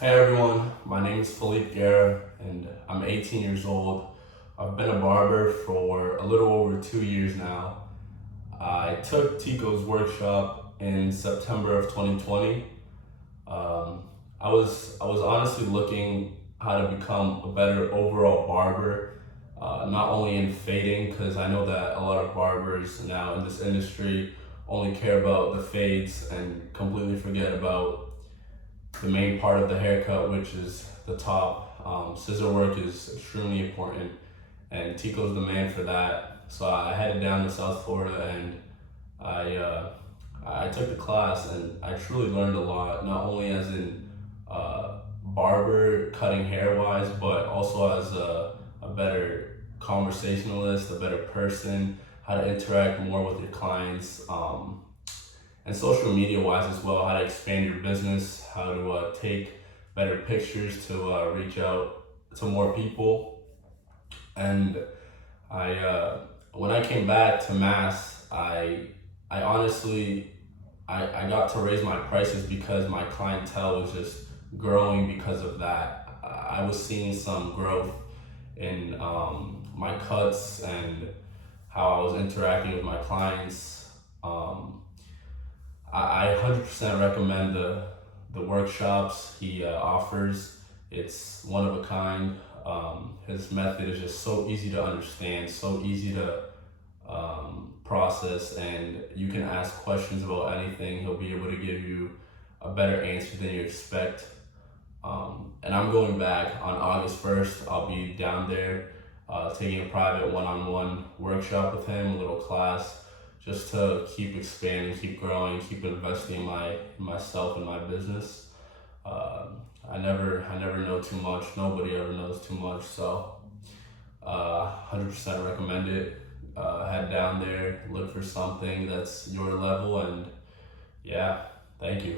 Hey everyone, my name is Felipe Guerra and I'm 18 years old. I've been a barber for a little over 2 years now. I took Tico's workshop in September of 2020. Um, I was honestly looking how to become a better overall barber, not only in fading, because I know that a lot of barbers now in this industry only care about the fades and completely forget about the main part of the haircut, which is the top. Scissor work is extremely important, and Tico's the man for that. So I headed down to South Florida, and I uh, I took the class, and I truly learned a lot. Not only as in barber cutting hair wise, but also as a better conversationalist, a better person, how to interact more with your clients. And social media wise as well, how to expand your business, how to take better pictures to reach out to more people. And when I came back to Mass, I honestly, I got to raise my prices because my clientele was just growing because of that. I was seeing some growth in my cuts and how I was interacting with my clients. I 100% recommend the workshops he offers. It's one of a kind. His method is just so easy to understand, so easy to process, and you can ask questions about anything. He'll be able to give you a better answer than you expect. And I'm going back on August 1st. I'll be down there taking a private one-on-one workshop with him, a little class, just to keep expanding, keep growing, keep investing in myself and my business. I never know too much. Nobody ever knows too much. So 100% recommend it. Head down there, look for something that's your level, and yeah, thank you.